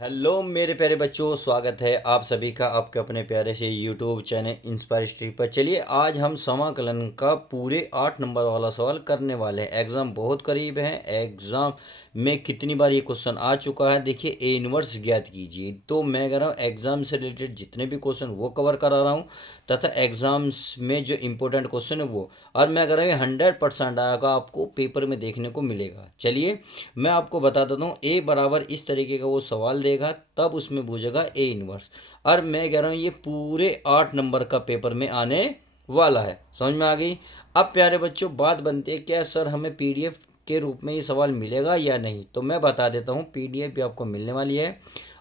Hello मेरे प्यारे बच्चों, स्वागत है आप सभी का आपके अपने प्यारे से यूट्यूब चैनल इंस्पायर स्ट्री पर। चलिए आज हम समाकलन का पूरे 8 नंबर वाला सवाल करने वाले हैं। एग्ज़ाम बहुत करीब है। एग्ज़ाम में कितनी बार ये क्वेश्चन आ चुका है, देखिए ए इनवर्स ज्ञात कीजिए। तो मैं कह रहा हूँ एग्ज़ाम से रिलेटेड जितने भी क्वेश्चन वो कवर करा रहा हूँ, तथा एग्ज़ाम्स में जो इम्पोर्टेंट क्वेश्चन है वो, और मैं कह रहा हूँ 100% आएगा, आपको पेपर में देखने को मिलेगा। चलिए मैं आपको बता देता हूँ, ए बराबर इस तरीके का वो सवाल देगा, तब उसमें पूछेगा ए इनवर्स। और मैं कह रहा हूँ ये पूरे 8 नंबर का पेपर में आने वाला है। समझ में आ गई? अब प्यारे बच्चों बात बनती है, क्या सर हमें पीडीएफ के रूप में ये सवाल मिलेगा या नहीं? तो मैं बता देता हूँ, पीडीएफ भी आपको मिलने वाली है।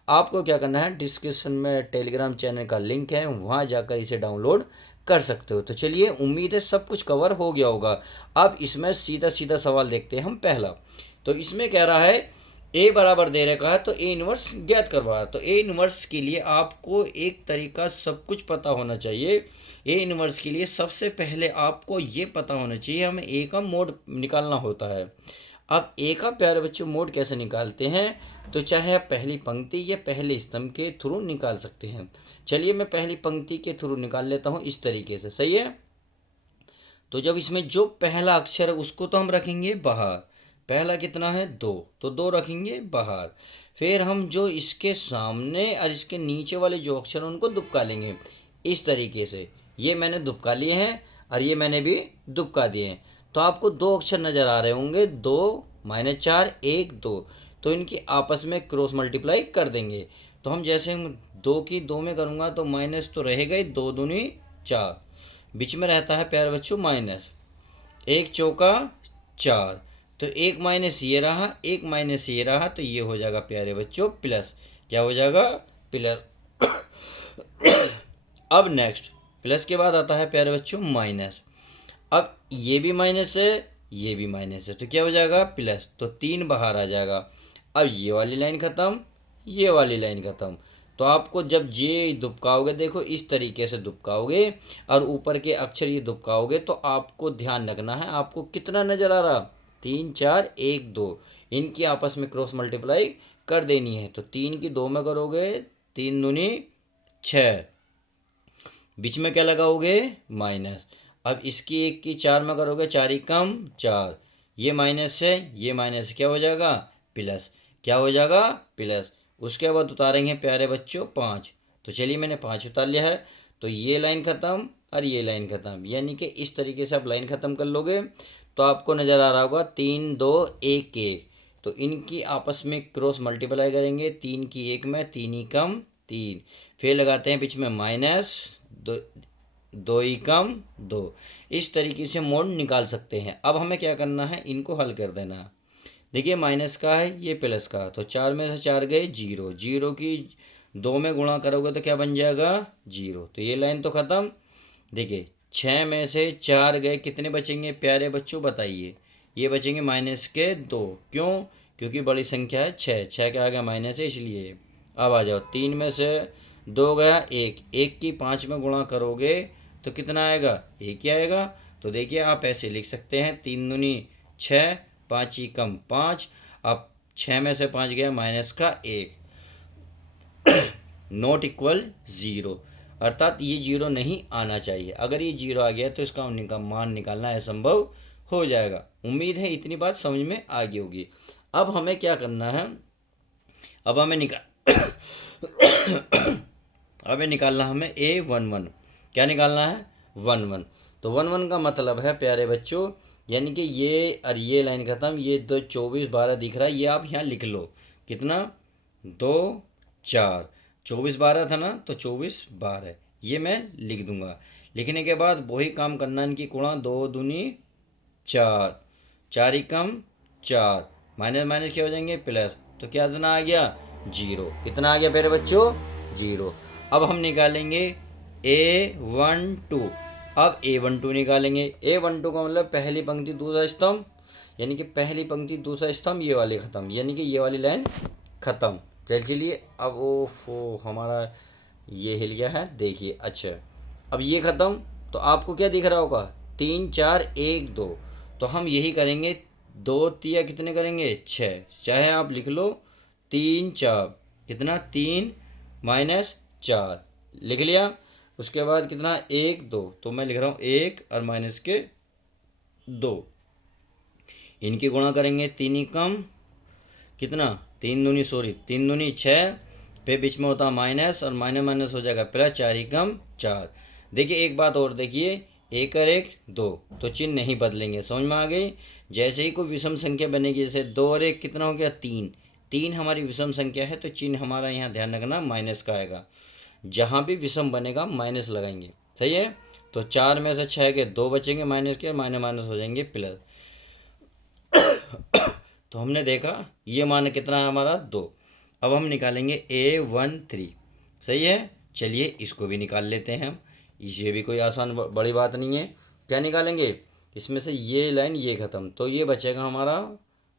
आपको क्या करना है, डिस्क्रिप्शन में टेलीग्राम चैनल का लिंक है, वहाँ जाकर इसे डाउनलोड कर सकते हो। तो चलिए, उम्मीद है सब कुछ कवर हो गया होगा। अब इसमें सीधा सीधा सवाल देखते हैं हम। पहला तो इसमें कह रहा है ए बराबर दे रखा है, तो ए इनवर्स ज्ञात करवा। तो ए इनवर्स के लिए आपको एक तरीका सब कुछ पता होना चाहिए। ए इनवर्स के लिए सबसे पहले आपको ये पता होना चाहिए, हमें ए का मोड निकालना होता है। अब ए का प्यारे बच्चों मोड कैसे निकालते हैं, तो चाहे आप पहली पंक्ति या पहले स्तंभ के थ्रू निकाल सकते हैं। चलिए मैं पहली पंक्ति के थ्रू निकाल लेता हूँ इस तरीके से, सही है। तो जब इसमें जो पहला अक्षर है उसको तो हम रखेंगे बाहर। पहला कितना है, दो, तो दो रखेंगे बाहर। फिर हम जो इसके सामने और इसके नीचे वाले जो अक्षर हैं उनको दुबका लेंगे इस तरीके से। ये मैंने दुबका लिए हैं और ये मैंने भी दुबका दिए हैं। तो आपको दो अक्षर नज़र आ रहे होंगे, 2 -4 1 2। तो इनकी आपस में क्रॉस मल्टीप्लाई कर देंगे। तो हम जैसे हम दो की दो में करूँगा तो माइनस तो रहेगा ही, 2 दूनी 4, बीच में रहता है प्यारे बच्चों माइनस। एक चौका 4, तो एक माइनस ये रहा, एक माइनस ये रहा, तो ये हो जाएगा प्यारे बच्चों प्लस। क्या हो जाएगा, प्लस। अब नेक्स्ट, प्लस के बाद आता है प्यारे बच्चों माइनस। अब ये भी माइनस है, ये भी माइनस है, तो क्या हो जाएगा प्लस, तो 3 बाहर आ जाएगा। अब ये वाली लाइन ख़त्म, ये वाली लाइन ख़त्म। तो आपको जब ये दुबकाओगे, देखो इस तरीके से दुबकाओगे और ऊपर के अक्षर ये दुबकाओगे, तो आपको ध्यान रखना है आपको कितना नज़र आ रहा, 3 4 1 2। इनकी आपस में क्रॉस मल्टीप्लाई कर देनी है। तो 3 की 2 में करोगे, 3 दूनी 6, बीच में क्या लगाओगे माइनस। अब इसकी 1 की 4 में करोगे, 4 एकम 4, ये माइनस है, ये माइनस, क्या हो जाएगा प्लस। क्या हो जाएगा प्लस। उसके बाद उतारेंगे प्यारे बच्चों 5। तो चलिए मैंने 5 उतार लिया है। तो ये लाइन ख़त्म और ये लाइन ख़त्म, यानी कि इस तरीके से आप लाइन ख़त्म कर लोगे तो आपको नज़र आ रहा होगा 3 2 1 1। तो इनकी आपस में क्रॉस मल्टीप्लाई करेंगे, 3 की 1 में 3 एकम 3, फिर लगाते हैं बीच में माइनस, दो, 2 एकम 2। इस तरीके से मोड निकाल सकते हैं। अब हमें क्या करना है, इनको हल कर देना है। देखिए माइनस का है, ये प्लस का, तो 4 में से 4 गए 0, 0 की 2 में गुणा करोगे तो क्या बन जाएगा 0। तो ये लाइन तो ख़त्म। देखिए 6 में से 4 गए, कितने बचेंगे प्यारे बच्चों बताइए। ये बचेंगे -2। क्यों? क्योंकि बड़ी संख्या है 6, 6 के आगे माइनस है इसलिए। अब आ जाओ, 3 में से 2 गया 1, 1 की 5 में गुणा करोगे तो कितना आएगा, 1 ही आएगा। तो देखिए आप ऐसे लिख सकते हैं, 3 दूनी 6, 5 एकम 5। अब 6 में से 5 गया -1, नॉट इक्वल 0, अर्थात ये 0 नहीं आना चाहिए। अगर ये 0 आ गया तो इसका मान निकालना असंभव हो जाएगा। उम्मीद है इतनी बात समझ में आ गई होगी। अब हमें क्या करना है, अब हमें हमें निकालना हमें A11। क्या निकालना है, 11। तो 11 का मतलब है प्यारे बच्चों, यानी कि ये और ये लाइन ख़त्म, ये 2 24 12 दिख रहा है, ये आप यहाँ लिख लो। कितना, 2 4, 24 12 था ना, तो 24 12 ये मैं लिख दूंगा। लिखने के बाद वही काम करना, इनकी गुणा, 2 दूनी 4, 4 एकम 4, माइनस माइनस क्या हो जाएंगे प्लस। तो क्या इतना आ गया 0। कितना आ गया मेरे बच्चों 0। अब हम निकालेंगे A12। अब A12 निकालेंगे। A12 का मतलब पहली पंक्ति दूसरा स्तंभ, यानी कि पहली पंक्ति दूसरा स्तंभ, ये वाली ख़त्म, यानी कि ये वाली लाइन ख़त्म। चलिए अब ओफो हमारा ये हिल गया है, देखिए। अच्छा अब ये ख़त्म, तो आपको क्या दिख रहा होगा, 3 4 1 2। तो हम यही करेंगे, 2 तिया कितने करेंगे 6, चाहे आप लिख लो 3 4, कितना 3 माइनस 4 लिख लिया। उसके बाद कितना 1 2, तो मैं लिख रहा हूँ 1 और माइनस के 2, इनकी गुणा करेंगे 3 ही कम कितना 3 दूनी 3 दूनी 6, फिर बीच में होता माइनस और माइनस माइनस हो जाएगा प्लस, 4 ही कम 4। देखिए एक बात और देखिए, 1 और 1 2, तो चिन्ह नहीं बदलेंगे, समझ में आ गई। जैसे ही कोई विषम संख्या बनेगी, जैसे 2 और 1 कितना हो गया 3, 3 हमारी विषम संख्या है, तो चिन्ह हमारा यहाँ ध्यान रखना माइनस का आएगा। जहाँ भी विषम बनेगा माइनस लगाएंगे, सही है। तो 4 में से 6 के 2 बचेंगे माइनस के, माइनस माइनस हो जाएंगे प्लस। तो हमने देखा ये मान कितना है हमारा 2। अब हम निकालेंगे A13, सही है। चलिए इसको भी निकाल लेते हैं हम, ये भी कोई आसान बड़ी बात नहीं है। क्या निकालेंगे, इसमें से ये लाइन ये ख़त्म, तो ये बचेगा हमारा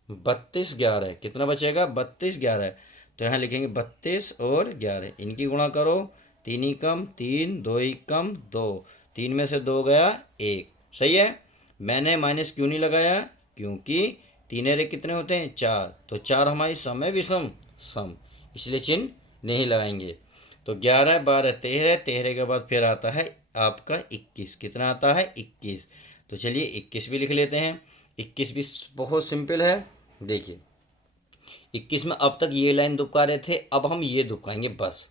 32 11, कितना बचेगा 32 11। तो यहाँ लिखेंगे 32 और 11, इनकी गुणा करो, 3 ही कम 3, 2 ही कम 2, 3 में से 2 गया 1, सही है। मैंने माइनस क्यों नहीं लगाया, क्योंकि 3 और 1 कितने होते हैं 4, तो 4 हमारी सम है, विषम सम, इसलिए चिन्ह नहीं लगाएंगे। तो 11 12 13, 13 के बाद फिर आता है आपका 21, कितना आता है 21। तो चलिए 21 भी लिख लेते हैं। 21 भी बहुत सिंपल है। देखिए 21 में अब तक ये लाइन दुबका रहे थे, अब हम ये दुबकाएंगे बस।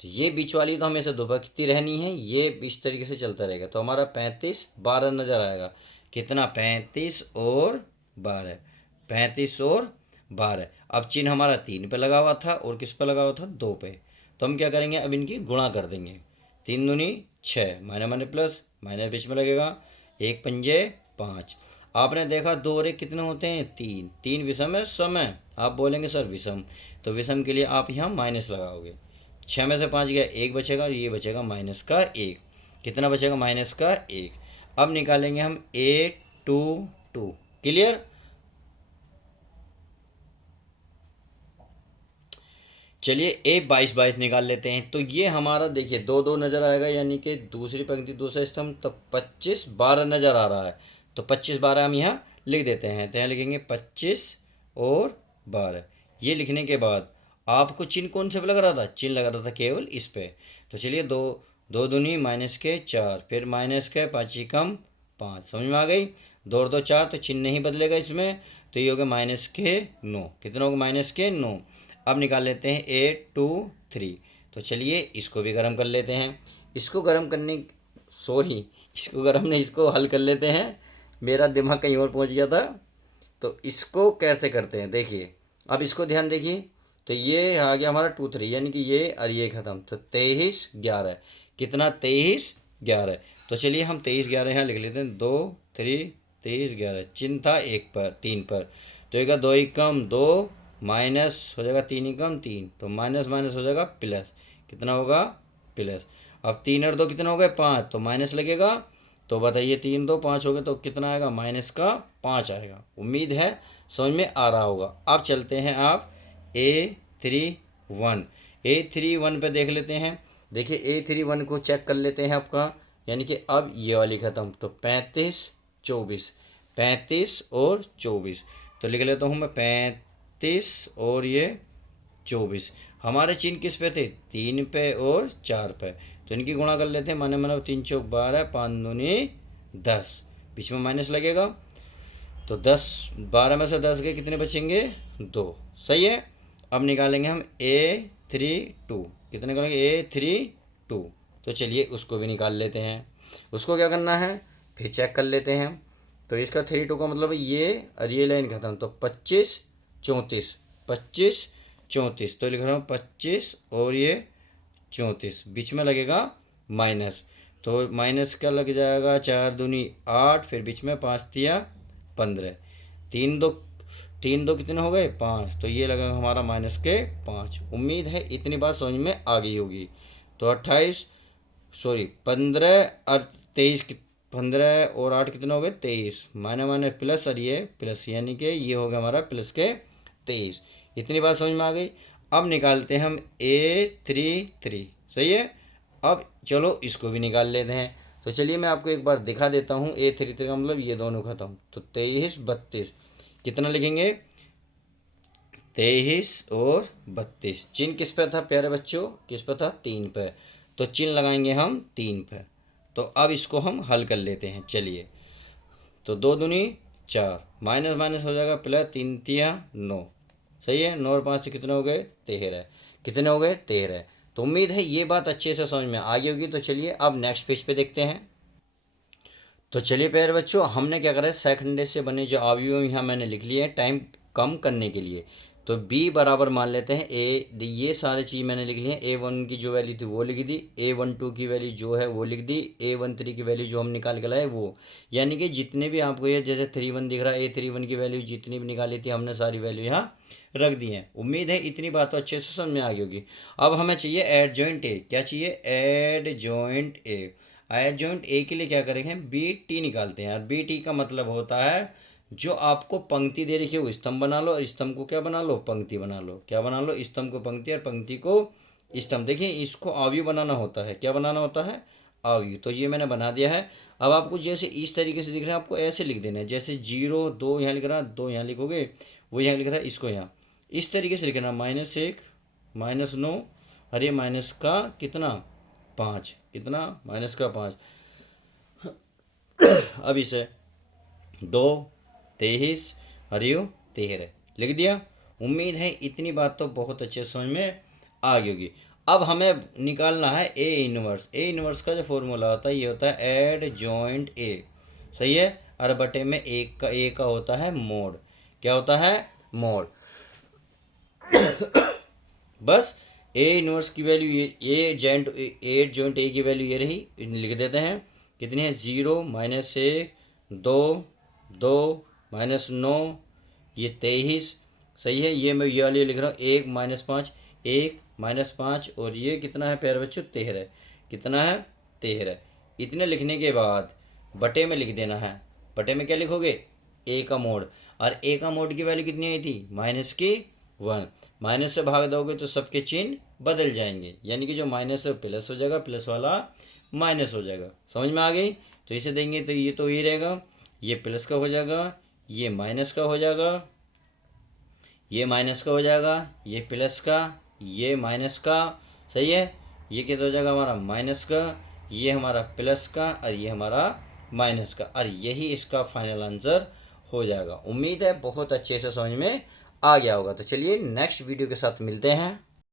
तो ये बीच वाली तो हमेशा दुबकती रहनी है, ये इस तरीके से चलता रहेगा। तो हमारा 35 12 नज़र आएगा, कितना 35 और 12, 35 और 12। अब चिन्ह हमारा 3 पे लगा हुआ था और किस पे लगा हुआ था 2 पे। तो हम क्या करेंगे, अब इनकी गुणा कर देंगे, 3 दूनी 6, माइनस माइनस प्लस, माइनस बीच में लगेगा, 1 पंजे 5। आपने देखा 2 और 1 कितने होते हैं 3, 3 विषम है सम है, आप बोलेंगे सर विषम, तो विषम के लिए आप यहाँ माइनस लगाओगे। 6 में से 5 गया 1 बचेगा, और ये बचेगा माइनस का 1, कितना बचेगा माइनस का 1। अब निकालेंगे हम A22, क्लियर। चलिए A22 22 निकाल लेते हैं। तो ये हमारा देखिए 2 2 नज़र आएगा, यानी कि दूसरी पंक्ति दूसरा स्तंभ, तो 25 12 नज़र आ रहा है। तो 25 12 हम यहाँ लिख देते हैं, तो यहाँ लिखेंगे 25 और 12। ये लिखने के बाद आपको चिन्ह कौन से पे लग रहा था, चिन्ह लग रहा था केवल इस पे। तो चलिए 2 2 दूनी माइनस के 4, फिर माइनस के 5 ही कम 5, समझ में आ गई। 2 और 2 4, तो चिन्ह नहीं बदलेगा इसमें, तो ये हो गया माइनस के 9, कितना होगा माइनस के 9। अब निकाल लेते हैं A23। तो चलिए इसको भी गर्म कर लेते हैं। इसको गर्म करने इसको गर्म नहीं, इसको हल कर लेते हैं, मेरा दिमाग कहीं और पहुंच गया था। तो इसको कैसे करते हैं देखिए, अब इसको ध्यान देखिए। तो ये आ गया हमारा 2 3, यानी कि ये और ये ख़त्म, तो 23 11, कितना 23 11। तो चलिए हम 23 11 यहाँ लिख लेते हैं, 2 3 23 11, चिन्ह था 1 पर 3 पर, तो एक 2 ही कम 2, माइनस हो जाएगा 3 ही कम 3, तो माइनस माइनस हो जाएगा प्लस, कितना होगा प्लस। अब 3 और 2 कितना हो गए 5, तो माइनस लगेगा। तो बताइए 3 2 5 हो गए, तो कितना आएगा माइनस का 5 आएगा। उम्मीद है समझ में आ रहा होगा। अब चलते हैं आप A31 पे देख लेते हैं। देखिए A31 को चेक कर लेते हैं आपका, यानी कि अब ये वाली ख़त्म, तो 35 24, 35 और 24, तो लिख लेता हूँ मैं 35 और ये 24। हमारे चिन्ह किस पे थे 3 पे और 4 पे, तो इनकी गुणा कर लेते हैं, माने माने 3 चौक 12, 5 दूनी 10, बीच में माइनस लगेगा, तो 10 12 में से 10 के कितने बचेंगे 2, सही है। अब निकालेंगे हम A32, कितने निकालेंगे A32। तो चलिए उसको भी निकाल लेते हैं। उसको क्या करना है फिर चेक कर लेते हैं। तो इसका 32 का मतलब ये और ये लाइन खत्म, तो 25 34, 25 34, तो लिख रहा हूँ 25 और ये 34, बीच में लगेगा माइनस, तो माइनस का लग जाएगा 4 दूनी 8, फिर बीच में 5 तिया 15, 3 2 कितने हो गए 5, तो ये लगा हमारा माइनस के 5। उम्मीद है इतनी बात समझ में आ गई होगी। तो 15 और 23, 15 और 8 कितने हो गए 23, माइनस माइनस प्लस, और ये प्लस, यानी कि ये हो गया हमारा प्लस के 23। इतनी बात समझ में आ गई। अब निकालते हैं हम A33, सही है। अब चलो इसको भी निकाल लेते हैं। तो चलिए मैं आपको एक बार दिखा देता हूँ। A33 का मतलब ये दोनों खत्म, तो 23 32, कितना लिखेंगे 23 और 32। चिन्ह किस पे था प्यारे बच्चों, किस पे था, 3 पे। तो चिन्ह लगाएंगे हम 3 पे। तो अब इसको हम हल कर लेते हैं, चलिए। तो 2 दूनी 4, माइनस माइनस हो जाएगा प्लस, 3 तिया 9। सही है, 9 और 5 से कितने हो गए, 13। कितने हो गए, 13। तो उम्मीद है ये बात अच्छे से समझ में आ गई होगी। तो चलिए अब नेक्स्ट पेज पे देखते हैं। तो चलिए प्यारे बच्चों, हमने क्या करा है, सेकंड से बने जो अवयव यहाँ मैंने लिख लिए हैं टाइम कम करने के लिए। तो b बराबर मान लेते हैं ए, ये सारी चीज़ मैंने लिख ली है। A1 की जो वैल्यू थी वो लिख दी, A12 की वैल्यू जो है वो लिख दी, A13 की वैल्यू जो हम निकाल के लाए वो। यानी कि जितने भी आपको ये जैसे 31 दिख रहा है, A31 की वैल्यू जितनी भी निकाली थी हमने सारी वैल्यू यहाँ रख दी हैं। उम्मीद है इतनी बात तो अच्छे से समझ में आ गई होगी। अब हमें चाहिए एड जॉइंट ए। क्या चाहिए, adjoint A. Adjoint A के लिए क्या करेंगे, बी टी निकालते हैं। और बी टी का मतलब होता है जो आपको पंक्ति दे रखी है वो स्तंभ बना लो, और स्तंभ को क्या बना लो, पंक्ति बना लो। क्या बना लो, स्तंभ को पंक्ति और पंक्ति को स्तंभ। देखिए इसको अवयव बनाना होता है, क्या बनाना होता है, अवयव। तो ये मैंने बना दिया है। अब आपको जैसे इस तरीके से दिख रहा है, आपको ऐसे लिख देना है। जैसे 0 2 यहाँ लिख रहा है, 2 यहाँ लिखोगे, वो यहाँ लिख रहा है, इसको यहाँ इस तरीके से लिखना, -1 -9, और ये माइनस का कितना, 5। कितना, माइनस का 5। अब इसे 2 23 और यू 13 लिख दिया। उम्मीद है इतनी बात तो बहुत अच्छे समझ में आ गई होगी। अब हमें निकालना है ए इनवर्स। ए इनवर्स का जो फॉर्मूला होता है ये होता है एड जॉइंट ए। सही है, और बटे में ए का होता है मोड। क्या होता है, मोड। बस ए इनवर्स की वैल्यू ये, ए जॉइंट ए की वैल्यू ये रही, लिख देते हैं। कितनी है, 0 -1 2 2 -9, ये 23। सही है, ये मैं ये वाली लिख रहा हूँ, 1 -5 1 -5, और ये कितना है प्यारे बच्चों, 13। कितना है, 13। इतने लिखने के बाद बटे में लिख देना है। बटे में क्या लिखोगे, ए का मोड। और ए का मोड की वैल्यू कितनी आई थी, -1। माइनस से भाग दोगे तो सबके चिन्ह बदल जाएंगे, यानी कि जो माइनस है प्लस हो जाएगा, प्लस वाला माइनस हो जाएगा। समझ में आ गई। तो इसे देंगे तो ये रहेगा, ये प्लस का हो जाएगा, ये माइनस का हो जाएगा, ये माइनस का हो जाएगा, ये प्लस का, ये माइनस का। सही है, ये क्या हो जाएगा हमारा माइनस का, ये हमारा प्लस का, और ये हमारा माइनस का, और यही इसका फाइनल आंसर हो जाएगा। उम्मीद है बहुत अच्छे से समझ में आ गया होगा। तो चलिए नेक्स्ट वीडियो के साथ मिलते हैं।